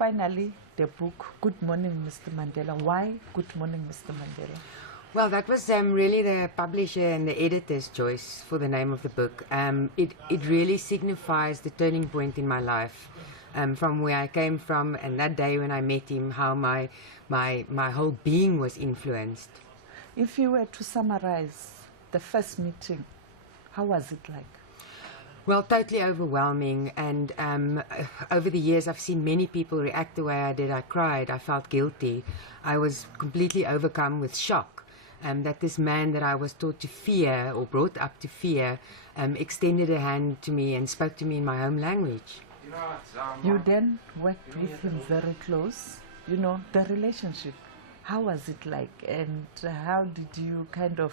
finally, the book, Good Morning, Mr. Mandela. Why Good Morning, Mr. Mandela? Well, that was really the publisher and the editor's choice for the name of the book. It really signifies the turning point in my life, from where I came from, and that day when I met him, how my whole being was influenced. If you were to summarize the first meeting, how was it like? Well, totally overwhelming, and over the years I've seen many people react the way I did. I cried, I felt guilty, I was completely overcome with shock. That this man that I was taught to fear, or brought up to fear, extended a hand to me and spoke to me in my home language. You then worked with him very close. You know, the relationship, how was it like, and how did you kind of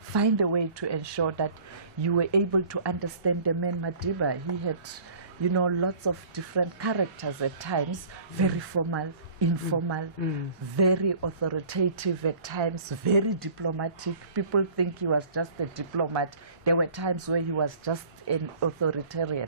find a way to ensure that you were able to understand the man Madiba? He had, you know, lots of different characters at times, very formal, informal, very authoritative at times, very diplomatic. People think he was just a diplomat. There were times where he was just an authoritarian.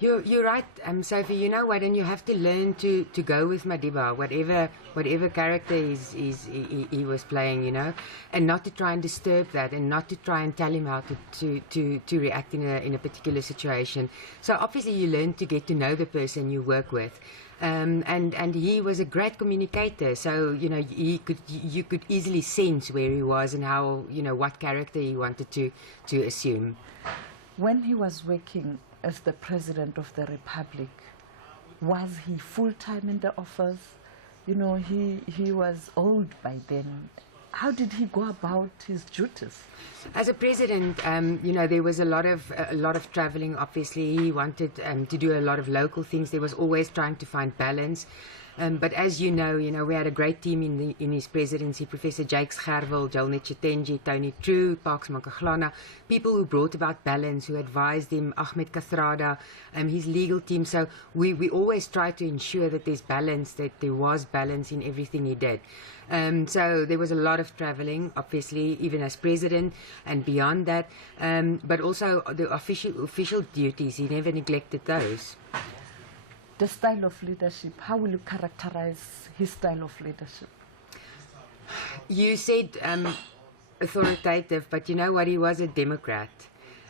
You're right, Sophie. You know what, and you have to learn to go with Madiba, whatever character he was playing, you know, and not to try and disturb that, and not to try and tell him how to react in a particular situation. So obviously you learn to get to know the person you work with. And he was a great communicator, so you know you could easily sense where he was and how, you know, what character he wanted to assume. When he was working as the President of the Republic, was he full-time in the office? You know, he was old by then. How did he go about his duties? As a president, you know, there was a lot of traveling. Obviously, he wanted to do a lot of local things. There was always trying to find balance. But as you know, we had a great team in his presidency: Professor Jakes Gerwel, Jalnet Chitenji, Tony True, Parks Makaglana, people who brought about balance, who advised him, Ahmed Kathrada, his legal team. So we always tried to ensure that there's balance, that there was balance in everything he did. So there was a lot of traveling, obviously, even as president and beyond that. But also the official duties, he never neglected those. The style of leadership, how will you characterize his style of leadership? You said authoritative, but you know what, he was a Democrat.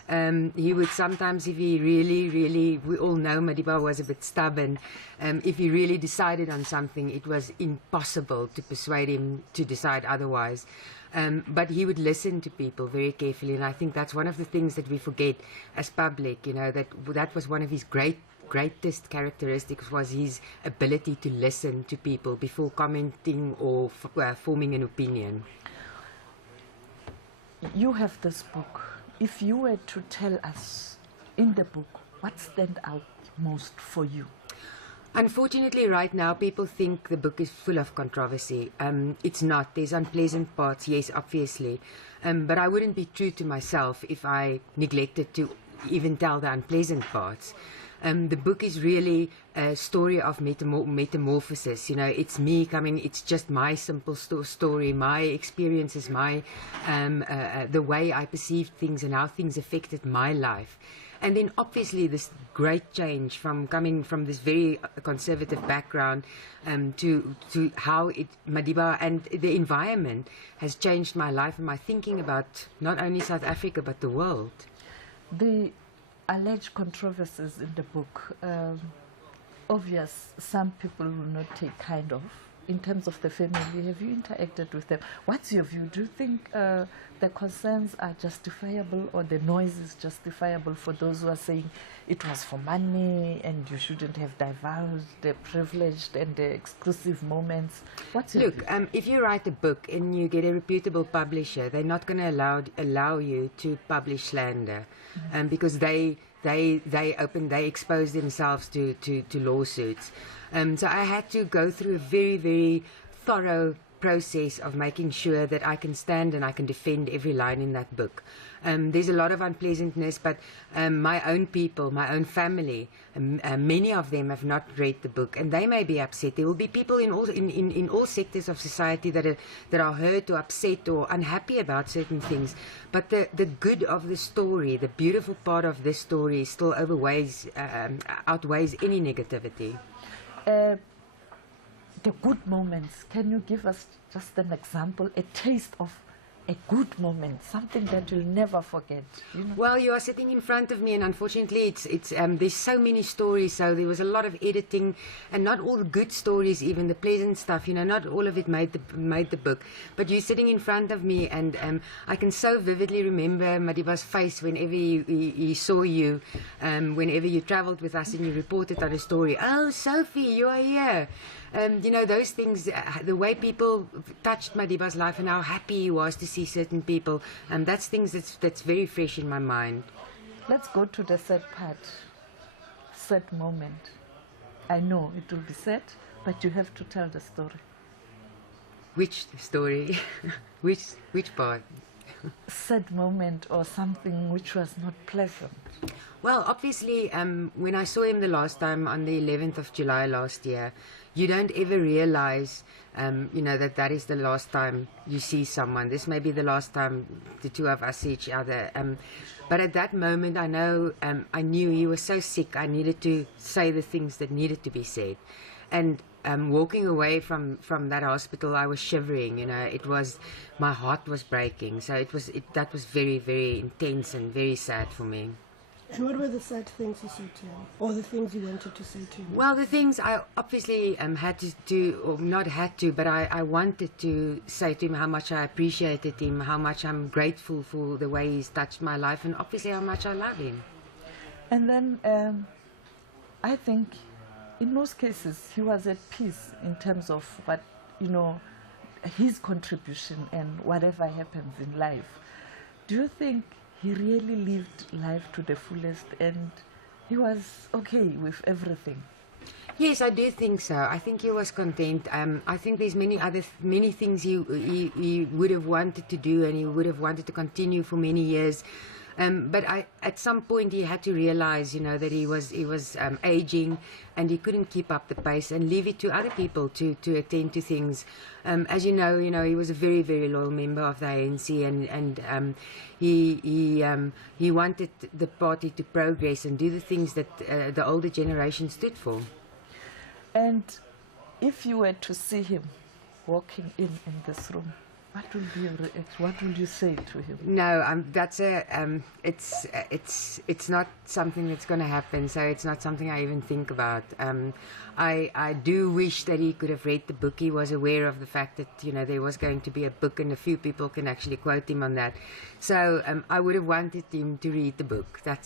He would sometimes, if he really, we all know Madiba was a bit stubborn. If he really decided on something, it was impossible to persuade him to decide otherwise. But he would listen to people very carefully, and I think that's one of the things that we forget as public, you know, that was one of his greatest characteristics, was his ability to listen to people before commenting or forming an opinion. You have this book. If you were to tell us in the book, what stands out most for you? Unfortunately, right now, people think the book is full of controversy. It's not. There's unpleasant parts, yes, obviously. But I wouldn't be true to myself if I neglected to even tell the unpleasant parts. The book is really a story of metamorphosis. You know, it's me coming, it's just my simple story, my experiences, the way I perceived things and how things affected my life. And then obviously this great change from coming from this very conservative background to how Madiba and the environment has changed my life and my thinking about not only South Africa but the world. The alleged controversies in the book, obvious, some people will not take kind of. In terms of the family, have you interacted with them? What's your view? Do you think the concerns are justifiable, or the noise is justifiable for those who are saying it was for money and you shouldn't have divulged the privileged and the exclusive moments? What's your view? If you write a book and you get a reputable publisher, they're not going to allow you to publish slander, because they expose themselves to lawsuits. So I had to go through a very, very thorough process of making sure that I can stand and I can defend every line in that book. There's a lot of unpleasantness, but my own people, my own family, many of them have not read the book, and they may be upset. There will be people in all sectors of society that are hurt or upset or unhappy about certain things. But the good of the story, the beautiful part of this story, still outweighs any negativity. the good moments. Can you give us just an example, a taste of a good moment, something that you'll never forget? You know? Well, you are sitting in front of me, and unfortunately, there's so many stories. So there was a lot of editing, and not all the good stories, even the pleasant stuff. You know, not all of it made the book. But you're sitting in front of me, and I can so vividly remember Madiba's face whenever he saw you, whenever you travelled with us and you reported on a story. Oh, Sophie, you are here. You know, those things, the way people touched Madiba's life and how happy he was to see certain people, that's things that's very fresh in my mind. Let's go to the sad part, sad moment. I know it will be sad, but you have to tell the story. Which story? which part? Sad moment or something which was not pleasant. Well, obviously, when I saw him the last time on the 11th of July last year, you don't ever realize, you know, that is the last time you see someone. This may be the last time the two of us see each other. But at that moment, I knew he was so sick. I needed to say the things that needed to be said. And walking away from that hospital, I was shivering. You know, my heart was breaking. So that was very, very intense and very sad for me. And what were the sad things you said to him, or the things you wanted to say to him? Well, the things I obviously had to do, or not had to, but I wanted to say to him how much I appreciated him, how much I'm grateful for the way he's touched my life, and obviously how much I love him. And then I think in most cases he was at peace in terms of what, you know, his contribution and whatever happens in life. Do you think he really lived life to the fullest and he was okay with everything? Yes, I do think so. I think he was content. I think there's many things he would have wanted to do, and he would have wanted to continue for many years. But at some point he had to realize, you know, that he was aging, and he couldn't keep up the pace, and leave it to other people to attend to things. As you know, he was a very, very loyal member of the ANC, and he wanted the party to progress and do the things that the older generation stood for. And if you were to see him walking in this room, what will be your reaction? What will you say to him? No, that's it's not something that's going to happen. So it's not something I even think about. I do wish that he could have read the book. He was aware of the fact that, you know, there was going to be a book, and a few people can actually quote him on that. So I would have wanted him to read the book. I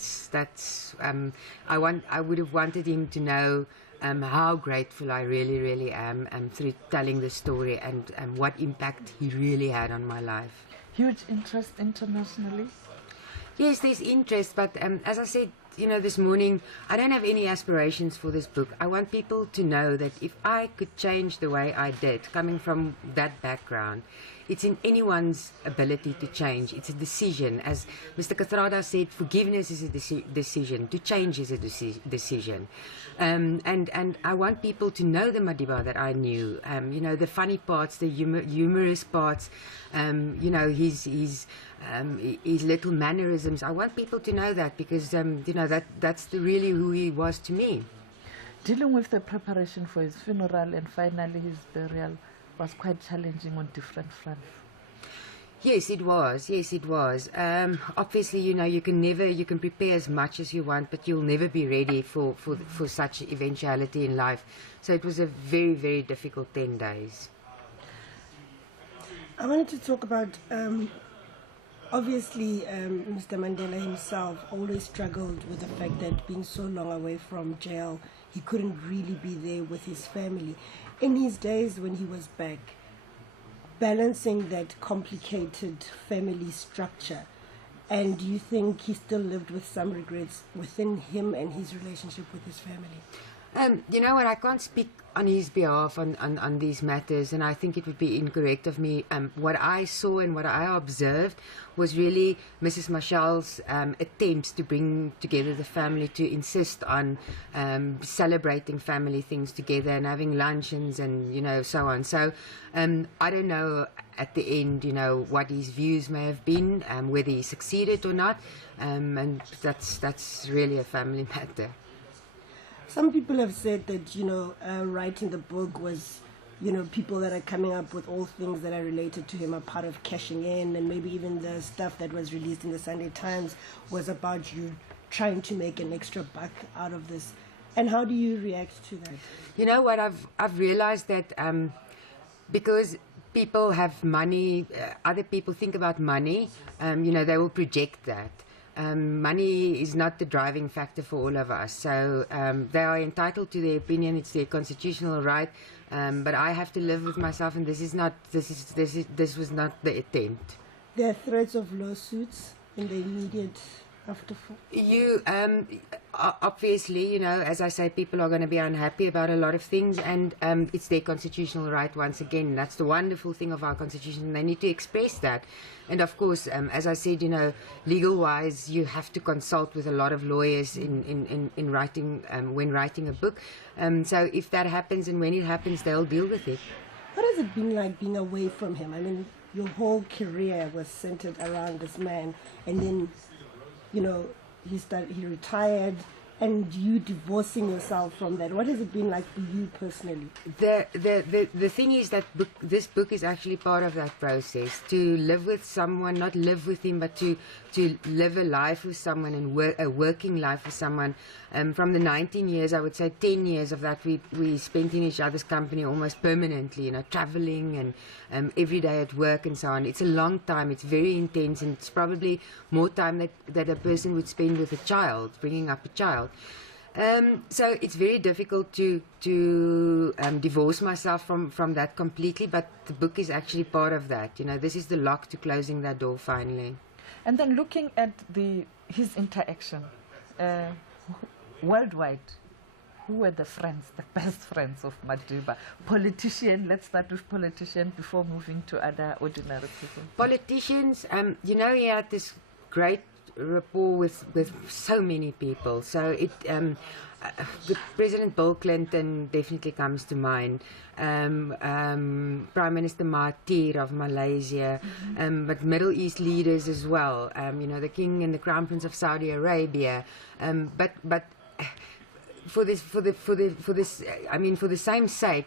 would have wanted him to know how grateful I really, really am through telling the story, and what impact he really had on my life. Huge interest internationally? Yes, there's interest, but as I said, you know, this morning, I don't have any aspirations for this book. I want people to know that if I could change the way I did, coming from that background, it's in anyone's ability to change. It's a decision. As Mr. Kathrada said, forgiveness is a decision. To change is a decision. And I want people to know the Madiba that I knew. You know, the funny parts, the humorous parts, you know, his little mannerisms. I want people to know that, because, you know, that's really who he was to me. Dealing with the preparation for his funeral and finally his burial was quite challenging on different fronts. Yes, it was. Yes, it was. Obviously, you know, you can prepare as much as you want, but you'll never be ready for such eventuality in life. So it was a very, very difficult 10 days. I wanted to talk about, obviously, Mr. Mandela himself always struggled with the fact that being so long away from jail, he couldn't really be there with his family. In his days when he was back, balancing that complicated family structure, and do you think he still lived with some regrets within him and his relationship with his family? You know what, I can't speak on his behalf on these matters, and I think it would be incorrect of me. What I saw and what I observed was really Mrs. Marshall's attempts to bring together the family, to insist on celebrating family things together and having luncheons and, you know, so on. So I don't know at the end, you know, what his views may have been, whether he succeeded or not, and that's really a family matter. Some people have said that, writing the book was, people that are coming up with all things that are related to him are part of cashing in, and maybe even the stuff that was released in the Sunday Times was about you trying to make an extra buck out of this. And how do you react to that? You know what, I've realized that because people have money, other people think about money, they will project that. Money is not the driving factor for all of us, so they are entitled to their opinion. It's their constitutional right, but I have to live with myself, and this was not the attempt. There are threats of lawsuits in the immediate aftermath. You obviously, as I say, people are going to be unhappy about a lot of things, and it's their constitutional right. Once again, that's the wonderful thing of our constitution. They need to express that, and of course, as I said, legal-wise, you have to consult with a lot of lawyers in writing when writing a book. So if that happens, and when it happens, they'll deal with it. What has it been like being away from him? I mean, your whole career was centered around this man, and then he retired, and you divorcing yourself from that. What has it been like for you personally? The thing is that this book is actually part of that process. To live with someone, not live with him, but to live a life with someone and a working life with someone. From the 19 years, I would say 10 years of that we spent in each other's company almost permanently, traveling and every day at work and so on. It's a long time, it's very intense, and it's probably more time that a person would spend with a child, bringing up a child. So it's very difficult to divorce myself from that completely, but the book is actually part of that. This is the lock to closing that door finally. And then looking at his interaction worldwide, who were the best friends of Madiba? Politician, let's start with politician before moving to other ordinary people. Politicians, he had this great rapport with so many people. So President Bill Clinton definitely comes to mind. Prime Minister Mahathir of Malaysia, but Middle East leaders as well. The King and the Crown Prince of Saudi Arabia. But for the same sake,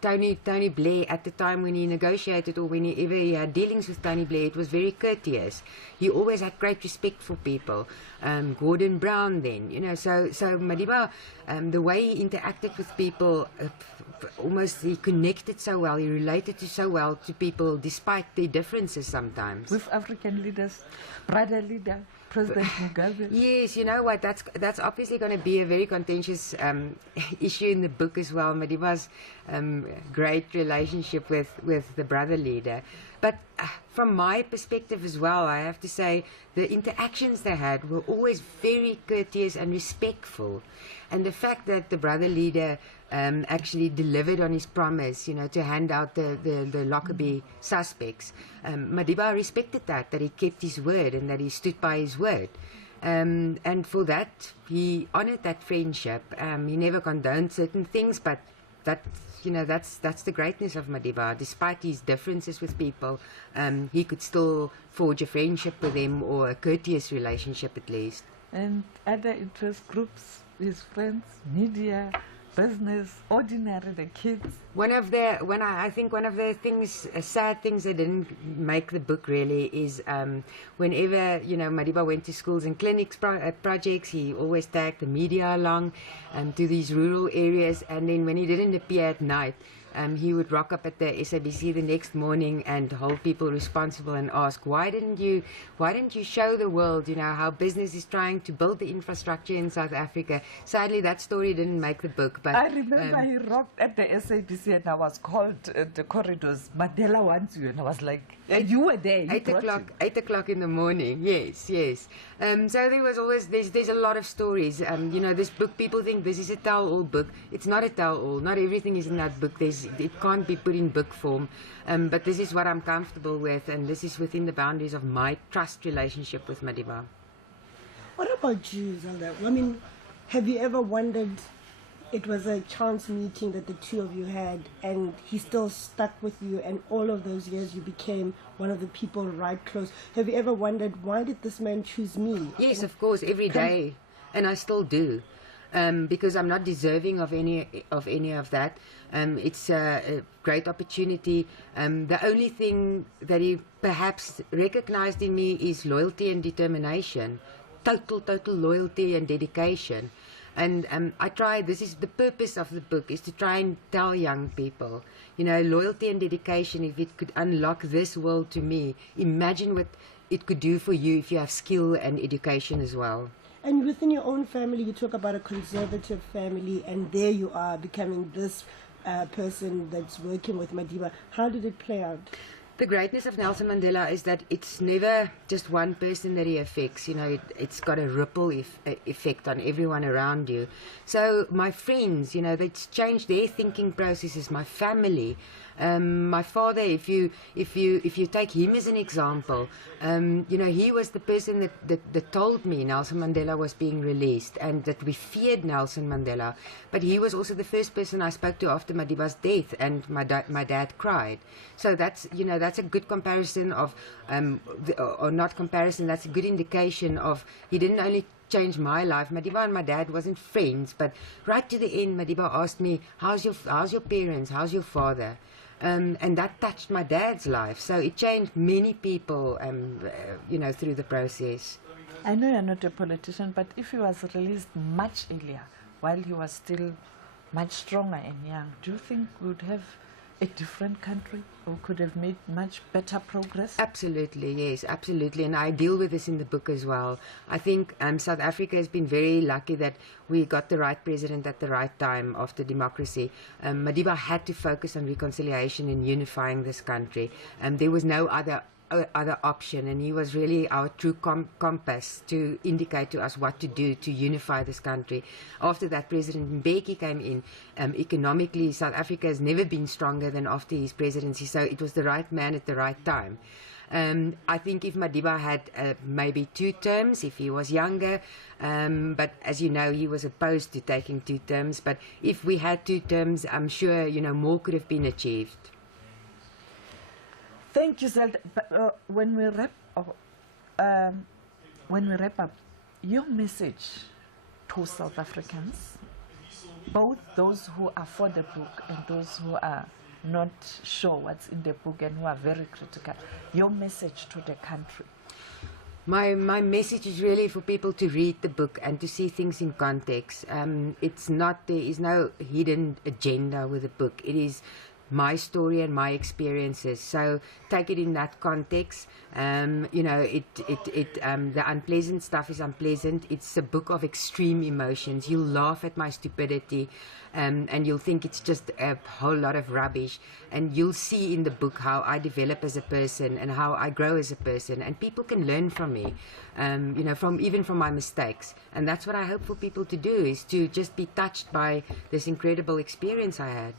Tony Blair, at the time when he negotiated or whenever he had dealings with Tony Blair, it was very courteous. He always had great respect for people. Gordon Brown then, so Madiba, the way he interacted with people, almost he connected so well, he related so well to people despite their differences sometimes. With African leaders, brother leader, President Mugabe. Yes, you know what, that's obviously going to be a very contentious issue in the book as well. Madiba's great relationship with the brother leader. But from my perspective as well, I have to say the interactions they had were always very courteous and respectful. And the fact that the brother leader actually delivered on his promise, to hand out the Lockerbie suspects, Madiba respected that he kept his word and that he stood by his word. And for that, he honored that friendship. He never condoned certain things, but that's the greatness of Madiba. Despite his differences with people, he could still forge a friendship with them, or a courteous relationship at least. And other interest groups, his friends, media, business, ordinary, the kids. I think one of the things, sad things that didn't make the book really is whenever Madiba went to schools and clinics projects, he always tagged the media along to these rural areas, and then when he didn't appear at night, he would rock up at the SABC the next morning and hold people responsible and ask, why didn't you show the world, how business is trying to build the infrastructure in South Africa? Sadly, that story didn't make the book. But I remember he rocked at the SABC and I was called the corridors, Mandela wants you, and I was like, you were there. 8 o'clock in the morning. Yes. So there was always, there's a lot of stories. This book, people think this is a tell-all book. It's not a tell-all. Not everything is in that book. It can't be put in book form. But this is what I'm comfortable with, and this is within the boundaries of my trust relationship with Madiba. What about you, Zelda? I mean, have you ever wondered, it was a chance meeting that the two of you had, and he still stuck with you, and all of those years you became one of the people right close. Have you ever wondered, why did this man choose me? Yes, of course, every day, and I still do. because I'm not deserving of any of that. It's a great opportunity. The only thing that he perhaps recognized in me is loyalty and determination, total loyalty and dedication. And I try, this is the purpose of the book, is to try and tell young people, you know, loyalty and dedication, if it could unlock this world to me, imagine what it could do for you if you have skill and education as well. And within your own family, you talk about a conservative family, and there you are becoming this person that's working with Madiba. How did it play out? The greatness of Nelson Mandela is that it's never just one person that he affects. You know, it's got a ripple effect on everyone around you. So my friends, you know, that's changed their thinking processes. My family, my father. If you take him as an example, you know, he was the person that told me Nelson Mandela was being released and that we feared Nelson Mandela. But he was also the first person I spoke to after Madiba's death, and my dad cried. So that's, you know, that's a good comparison of, or not comparison, that's a good indication of, he didn't only change my life. Madiba and my dad wasn't friends, but right to the end, Madiba asked me, how's your parents, how's your father? And that touched my dad's life. So it changed many people, you know, through the process. I know you're not a politician, but if he was released much earlier, while he was still much stronger and young, do you think we would have a different country, or could have made much better progress? Absolutely, yes, absolutely. And I deal with this in the book as well. I think South Africa has been very lucky that we got the right president at the right time after democracy. Madiba had to focus on reconciliation and unifying this country. There was no other option, and he was really our true compass to indicate to us what to do to unify this country. After that, President Mbeki came in. Economically, South Africa has never been stronger than after his presidency, so it was the right man at the right time. I think if Madiba had maybe 2 terms, if he was younger, but as you know, he was opposed to taking 2 terms, but if we had 2 terms, I'm sure, you know, more could have been achieved. Thank you, Zelda. But when we wrap up, your message to South Africans, both those who are for the book and those who are not sure what's in the book and who are very critical, your message to the country. My message is really for people to read the book and to see things in context. It's not, there is no hidden agenda with the book. It is my story and my experiences. So take it in that context. You know, the unpleasant stuff is unpleasant. It's a book of extreme emotions. You'll laugh at my stupidity, and you'll think it's just a whole lot of rubbish. And you'll see in the book how I develop as a person and how I grow as a person. And people can learn from me, you know, even from my mistakes. And that's what I hope for people to do, is to just be touched by this incredible experience I had.